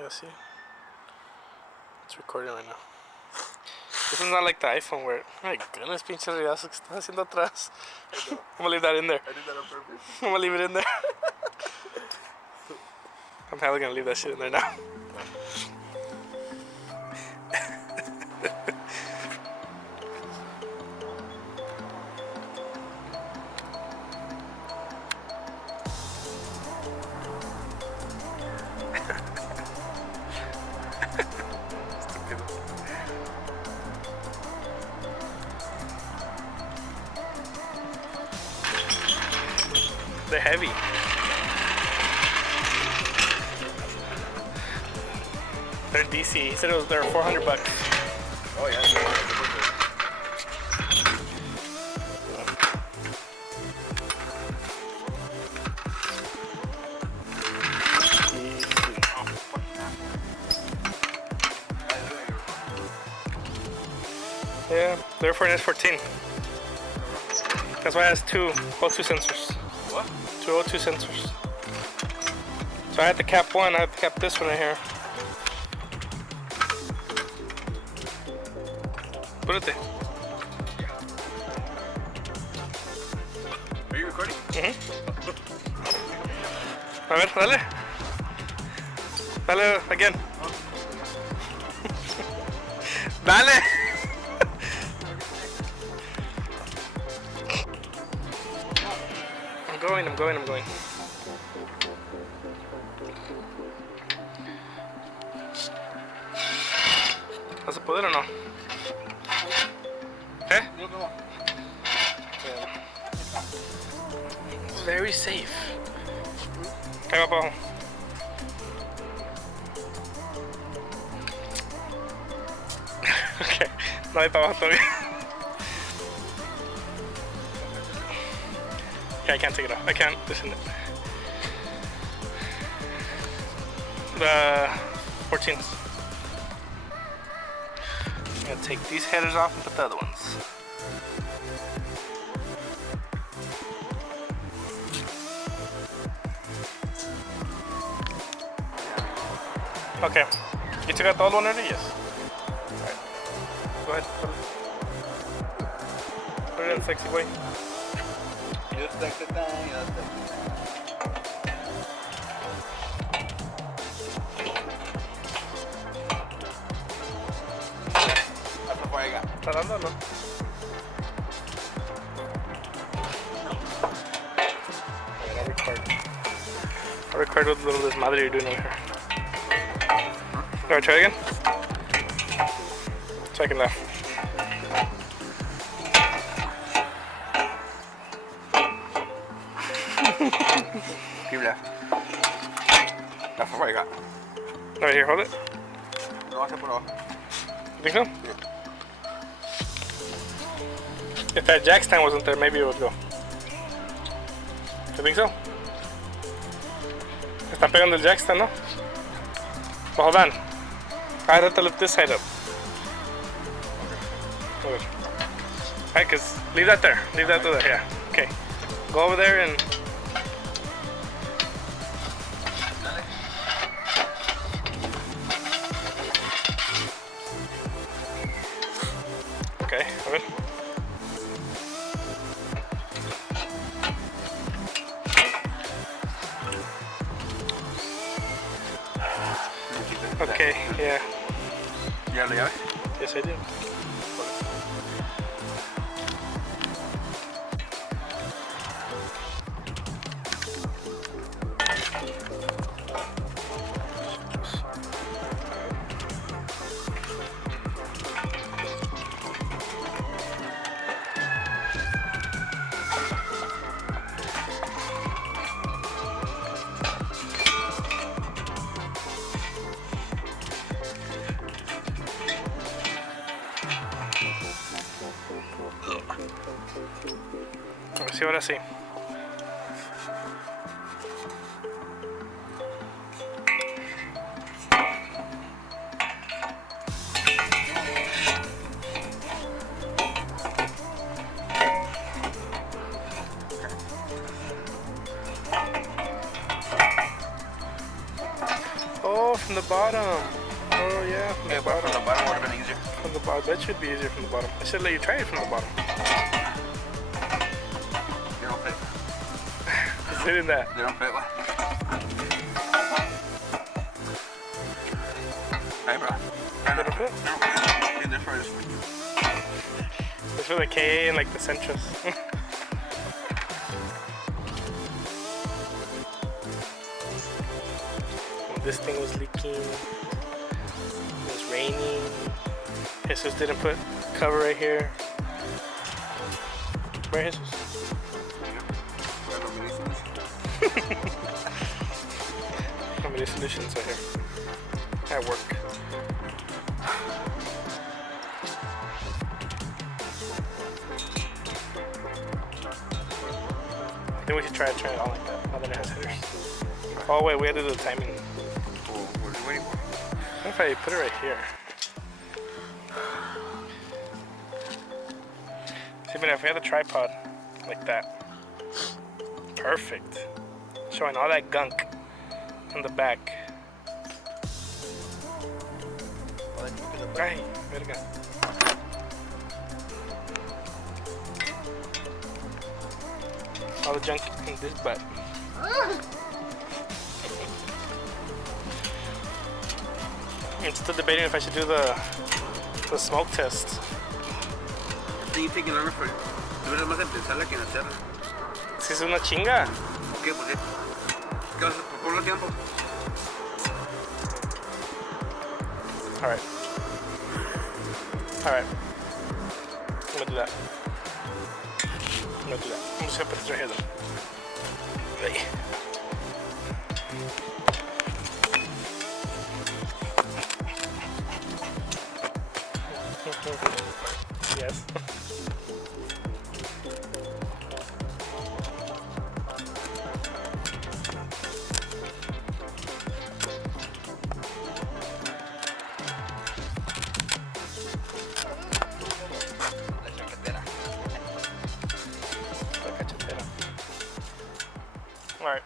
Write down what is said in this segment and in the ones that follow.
Yeah, see? It's recording right now. This is not like the iPhone where, my goodness, pinche ruidazo que estás haciendo atrás. I'm gonna leave that in there. I did that on purpose. I'm gonna leave it in there. I'm probably gonna leave that shit in there now. They're heavy. They're DC. He said they're $400. Oh yeah. Yeah, they're for an S14. That's why it has two O2 sensors. What? Two O2 sensors. So I had to cap one, I had to cap this one right here. Put it there. Are you recording? A ver, dale. Dale again. Dale. I'm going. ¿Vas a poder o no? ¿Eh? It's very safe. Ahí va para abajo. Ok, no hay para abajo todavía. Yeah, I can't take it off. I can't loosen it. The 14s. I'm gonna take these headers off and put the other ones. Okay. You took out the old one already? Yes. Alright. Go ahead. Put it in, sexy boy. Just like the thing, just like the thing. That's the fire I got. ¿Está dando o no? I'll record what little desmadre you're doing over here. Alright, try again. Second left. Keep left. That's the fire I got. Right here, hold it. No, I can put off. You think so? Yeah. If that jack stand wasn't there, maybe it would go. You think so? Está pegando el jack stand, ¿no? Well, hold on. I have to lift this side up. Okay. Alright, cause leave that there. Leave that there, yeah. Okay. Go over there and... Okay, a ver. Okay, yeah. You have the llave? Yes, I do. A ver si ahora sí. Oh, from the bottom. Oh yeah, from Yeah, the but bottom. from the bottom would have been easier. From the bottom. That should be easier from the bottom. I should let you try it from the bottom. They don't fit. It's in that. They don't fit. What? Hey, bro. They don't fit? They don't fit. This part is. It's for the K and like the centros. This thing was leaking. It was raining. Jesus didn't put cover right here. Where Jesus? How many solutions are here? At work. I think we should try it all like that. Now that it has headers. Oh wait, we had to do the timing. What are you waiting for? What if I put it right here? See, but if we had the tripod like that, perfect. Showing all that gunk on the back. Ay, verga. All the junk in this butt. I'm still debating if I should do the smoke test. Sí, taking longer for you. Dura más empezarla que en hacerla. Si es una chinga. ¿Por qué? ¿Por qué? ¿Qué vas a hacer? ¿Por el tiempo? Alright. Alright. I'm gonna do that. I'm gonna do that. I'm just gonna put this right here though. Hey. Yes. La cachetera. All right.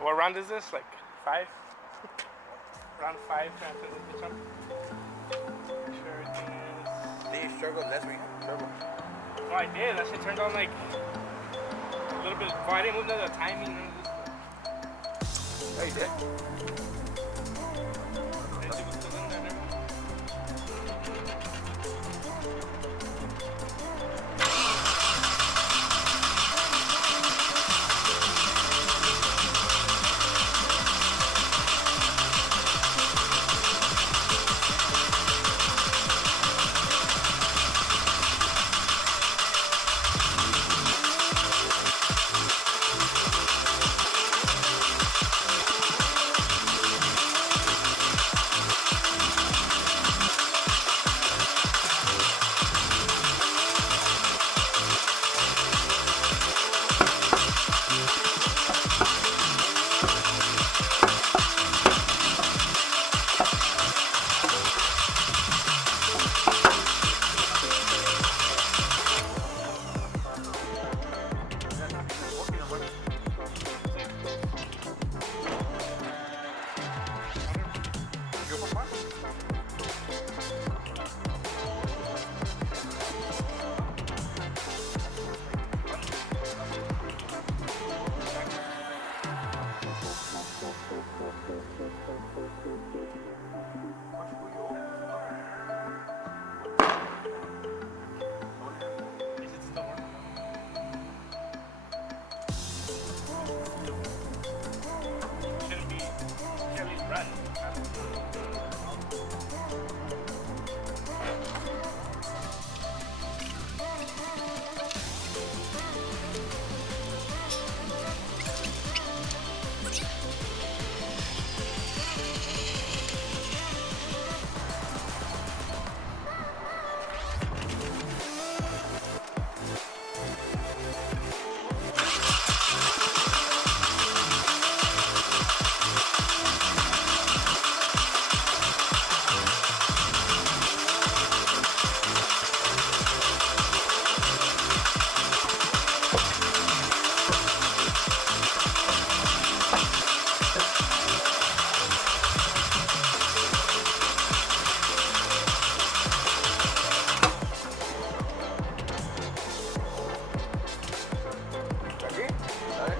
What round is this? Like 5? Round 5, trying to turn this bitch on. turbo, that's what you turbo. No, I did. That shit turned on like a little bit. Well, I didn't move none of the timing. None of this Oh, you did? stuff. That shit was still in there and everything. Is it still working? Shouldn't be. Should at least run. Aquí? Dale.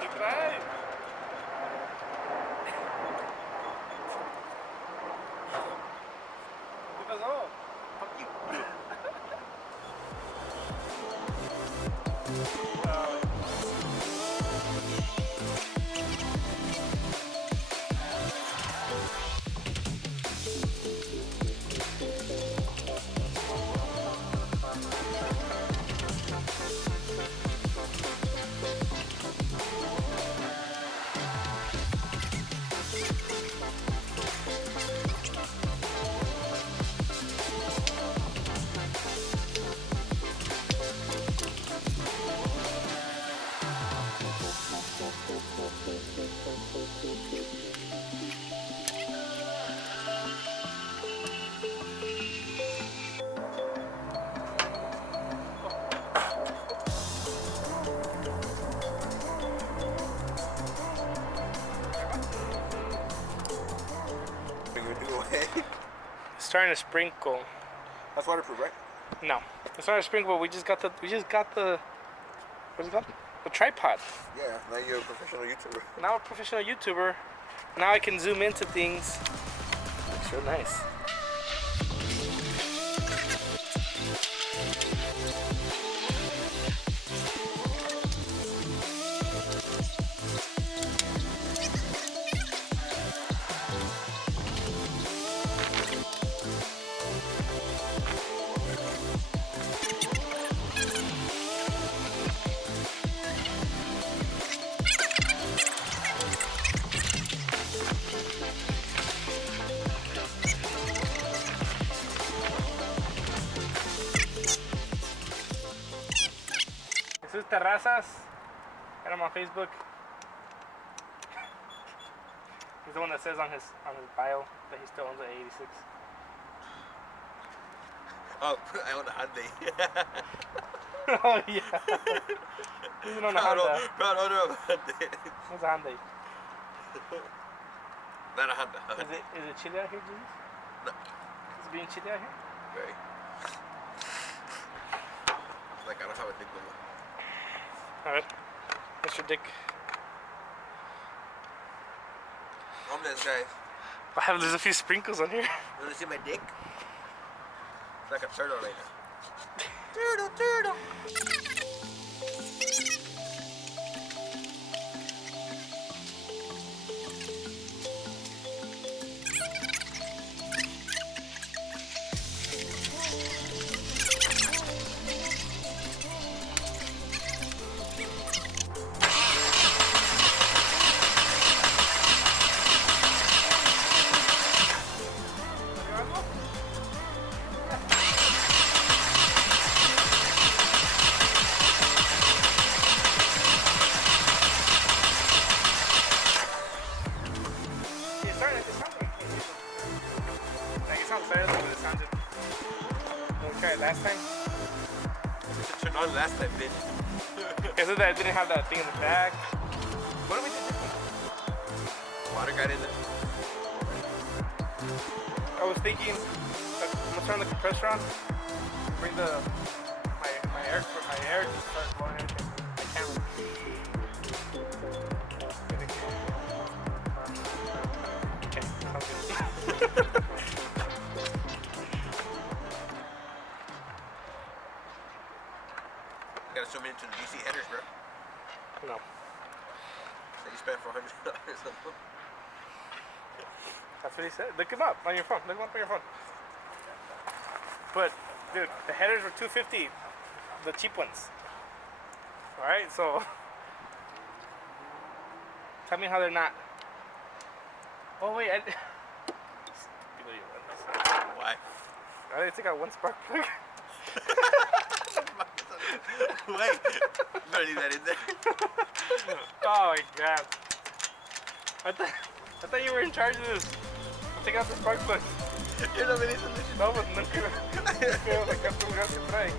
¿Qué trae? ¿Qué pasó? It's starting to sprinkle. That's waterproof, right? No, it's not a sprinkle. We just got the what's it called? The tripod. Yeah, now you're a professional YouTuber. Now a professional YouTuber. Now I can zoom into things. Looks real nice. Terrazas. Got him on Facebook. He's the one that says on his bio that he still owns an 86. Oh, I own a Hyundai. Oh yeah. Even on a Honda. Proud owner of a Hyundai. What's a Honda? Not a Honda. Is it chilly out here, Jesus? No. Is it being chilly out here? Very. It's like I don't have a dick no more. Alright. Mr. Dick. Homeless guys. There's a few sprinkles on here. You wanna see my dick? It's like a turtle right now. Turtle. Last time? We should turn on last time, bitch. Is it that it didn't have that thing in the back? What do we do? Water got in there. I was thinking, I'm gonna turn the compressor on, bring my air to start blowing everything. My camera. Okay, sounds good. You gotta zoom into the DC headers, bro. No. So you spent $400 on them. That's what he said. Look him up on your phone. Look him up on your phone. But, dude, the headers were $250, the cheap ones. All right, so tell me how they're not. Oh wait, Why? I only got one spark plug. Wait, you better leave that in there. Oh my god! I thought you were in charge of this. I'll take out the spark plug. Yo no me dices leche. No, pues no quiero. Quiero sacar tu gas que trae.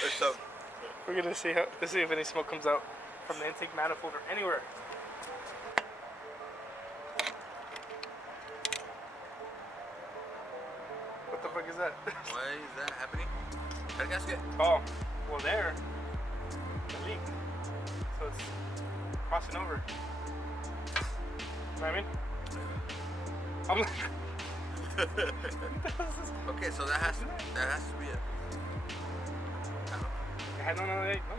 There's some. We're gonna see if any smoke comes out from the intake manifold or anywhere. What the fuck is that? Why is that happening? Got a gasket? Oh, well there, the leak. So it's crossing over. You know what I mean? I'm like, Okay, so that has to be it. no,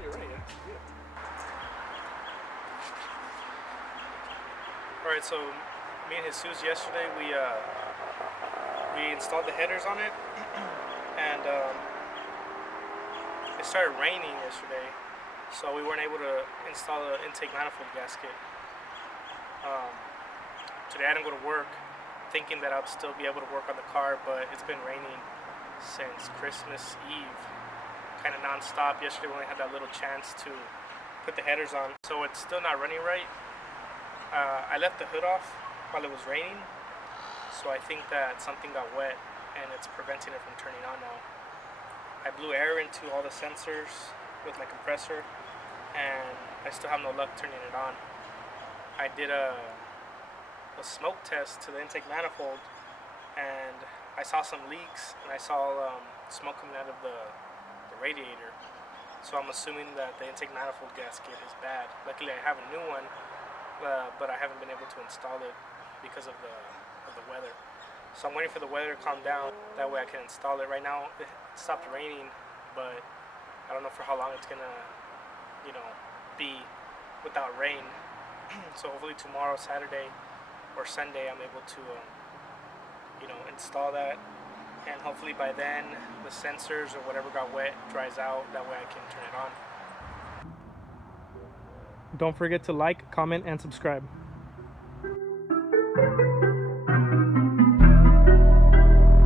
you're right. Yeah. All right, so me and Jesus yesterday we installed the headers on it, and it started raining yesterday, so we weren't able to install the intake manifold gasket. Today I didn't go to work, thinking that I'd still be able to work on the car, but it's been raining since Christmas Eve, kind of non-stop. Yesterday we only had that little chance to put the headers on, so it's still not running right. I left the hood off while it was raining, so I think that something got wet and it's preventing it from turning on now. I blew air into all the sensors with my compressor, and I still have no luck turning it on. I did a smoke test to the intake manifold, and I saw some leaks, and I saw smoke coming out of the radiator. So I'm assuming that the intake manifold gasket is bad. Luckily I have a new one, but I haven't been able to install it because of the weather. So I'm waiting for the weather to calm down, that way I can install it. Right now it stopped raining, but I don't know for how long it's gonna, be without rain. So hopefully tomorrow, Saturday or Sunday, I'm able to install that, and hopefully by then the sensors or whatever got wet dries out, that way I can turn it on. Don't forget to like, comment, and subscribe.